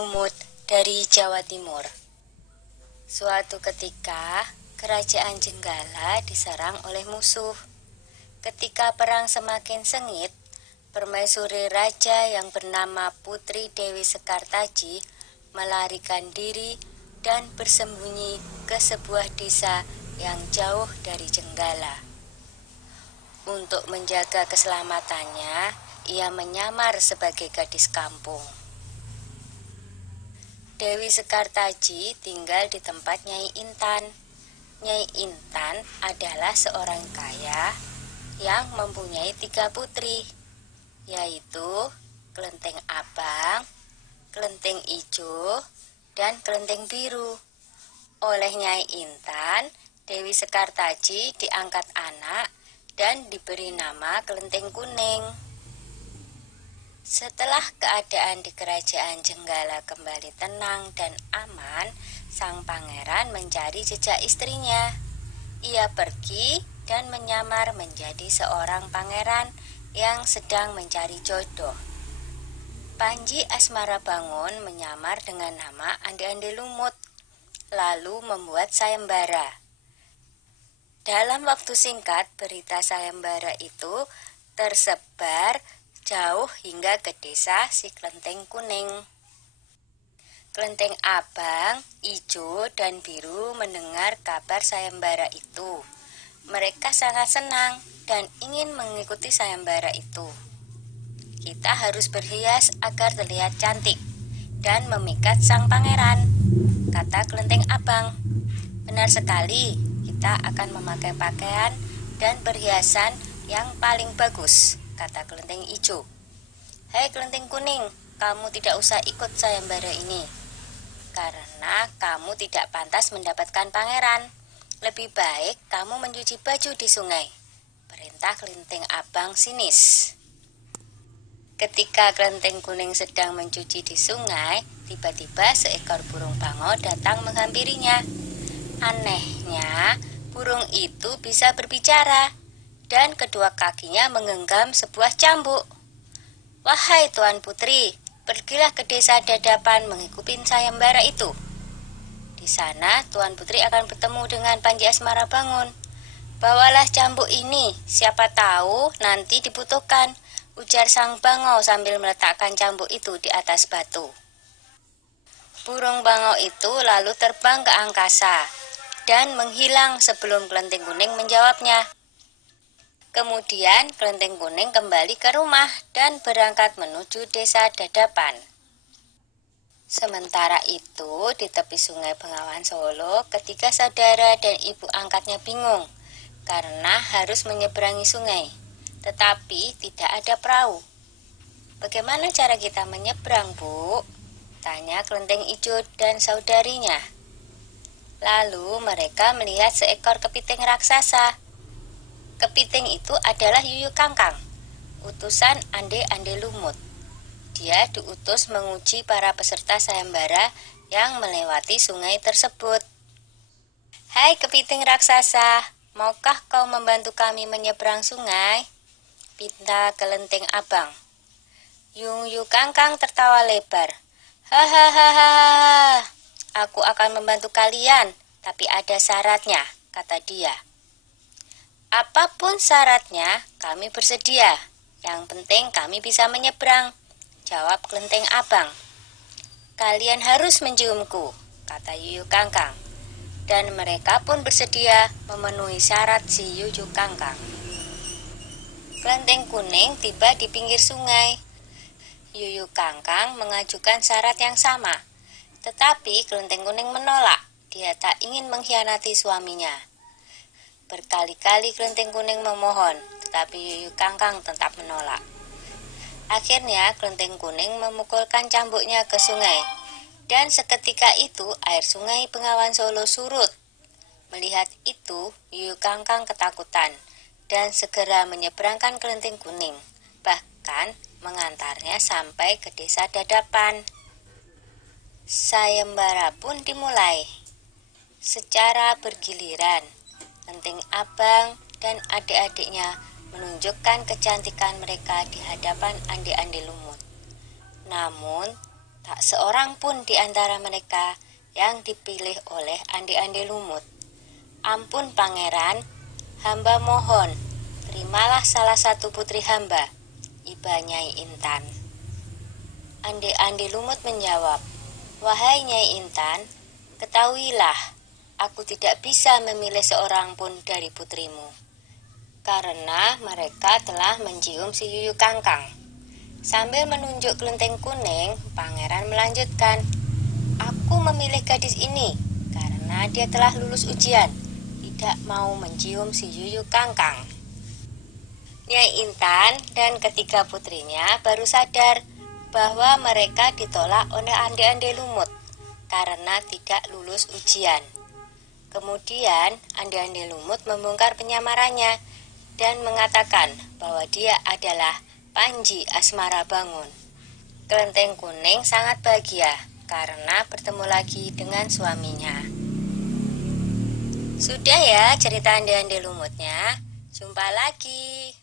Lumut dari Jawa Timur. Suatu ketika, kerajaan Jenggala diserang oleh musuh. Ketika perang semakin sengit, permaisuri raja yang bernama Putri Dewi Sekartaji melarikan diri dan bersembunyi ke sebuah desa yang jauh dari Jenggala. Untuk menjaga keselamatannya, ia menyamar sebagai gadis kampung. Dewi Sekartaji tinggal di tempat Nyai Intan. Nyai Intan adalah seorang kaya yang mempunyai 3 putri, yaitu Kelenteng Abang, Kelenteng Ijo, dan Kelenteng Biru. Oleh Nyai Intan, Dewi Sekartaji diangkat anak dan diberi nama Kelenteng Kuning. Setelah keadaan di kerajaan Jenggala kembali tenang dan aman, sang pangeran mencari jejak istrinya. Ia pergi dan menyamar menjadi seorang pangeran yang sedang mencari jodoh. Panji Asmarabangun menyamar dengan nama Ande-Ande Lumut, lalu membuat sayembara. Dalam waktu singkat, berita sayembara itu tersebar jauh hingga ke desa si Kelenteng Kuning. Kelenteng Abang, Ijo, dan Biru mendengar kabar sayembara itu. Mereka sangat senang dan ingin mengikuti sayembara itu. Kita harus berhias agar terlihat cantik dan memikat sang pangeran, kata Kelenteng Abang. Benar sekali, kita akan memakai pakaian dan perhiasan yang paling bagus, kata Kelenteng Ijo. Hai Kelenteng Kuning, kamu tidak usah ikut sayembara ini, karena kamu tidak pantas mendapatkan pangeran. Lebih baik kamu mencuci baju di sungai, perintah Kelenteng Abang sinis. Ketika Kelenteng Kuning sedang mencuci di sungai, tiba-tiba seekor burung bango datang menghampirinya. Anehnya, burung itu bisa berbicara dan kedua kakinya menggenggam sebuah cambuk. Wahai Tuan Putri, pergilah ke desa Dadapan mengikuti sayembara itu. Di sana Tuan Putri akan bertemu dengan Panji Asmarabangun. Bawalah cambuk ini, siapa tahu nanti dibutuhkan, ujar sang bango sambil meletakkan cambuk itu di atas batu. Burung bango itu lalu terbang ke angkasa dan menghilang sebelum Kelenteng Kuning menjawabnya. Kemudian Kelenteng Kuning kembali ke rumah dan berangkat menuju desa Dadapan. Sementara itu, di tepi sungai Bengawan Solo, ketiga saudara dan ibu angkatnya bingung karena harus menyeberangi sungai, tetapi tidak ada perahu. Bagaimana cara kita menyeberang, Bu? Tanya Kelenteng Ijo dan saudarinya. Lalu mereka melihat seekor kepiting raksasa. Kepiting itu adalah Yuyu Kangkang, utusan Ande-Ande Lumut. Dia diutus menguji para peserta sayembara yang melewati sungai tersebut. Hai kepiting raksasa, maukah kau membantu kami menyeberang sungai? Pinta Kelenteng Abang. Yuyu Kangkang tertawa lebar. Hahaha, aku akan membantu kalian, tapi ada syaratnya, kata dia. Apapun syaratnya, kami bersedia. Yang penting kami bisa menyeberang, jawab Kelenteng Abang. Kalian harus menciumku, kata Yuyu Kangkang. Dan mereka pun bersedia memenuhi syarat si Yuyu Kangkang. Kelenteng Kuning tiba di pinggir sungai. Yuyu Kangkang mengajukan syarat yang sama, tetapi Kelenteng Kuning menolak. Dia tak ingin mengkhianati suaminya. Berkali-kali Kelenteng Kuning memohon, tetapi Yuyu Kangkang tetap menolak. Akhirnya Kelenteng Kuning memukulkan cambuknya ke sungai, dan seketika itu air sungai Bengawan Solo surut. Melihat itu, Yuyu Kangkang ketakutan dan segera menyeberangkan Kelenteng Kuning, bahkan mengantarnya sampai ke desa Dadapan. Sayembara pun dimulai. Secara bergiliran, Kelenteng Abang dan adik-adiknya menunjukkan kecantikan mereka di hadapan Ande-Ande Lumut. Namun, Tak seorang pun di antara mereka yang dipilih oleh Ande-Ande Lumut. Ampun pangeran, hamba mohon, terimalah salah satu putri hamba, iba Nyai Intan. Ande-Ande Lumut menjawab, wahai Nyai Intan, ketahuilah, aku tidak bisa memilih seorang pun dari putrimu, karena mereka telah mencium si Yuyu Kangkang. Sambil menunjuk kelenteng kuning, pangeran melanjutkan, aku memilih gadis ini karena dia telah lulus ujian, tidak mau mencium si Yuyu Kangkang. Nyai Intan dan ketiga putrinya baru sadar bahwa mereka ditolak oleh Ande-Ande Lumut karena tidak lulus ujian. Kemudian Ande-Ande Lumut membongkar penyamarannya dan mengatakan bahwa dia adalah Panji Asmara Bangun. Kelenteng kuning sangat bahagia karena bertemu lagi dengan suaminya. Sudah ya cerita Ande-Ande Lumutnya. Jumpa lagi.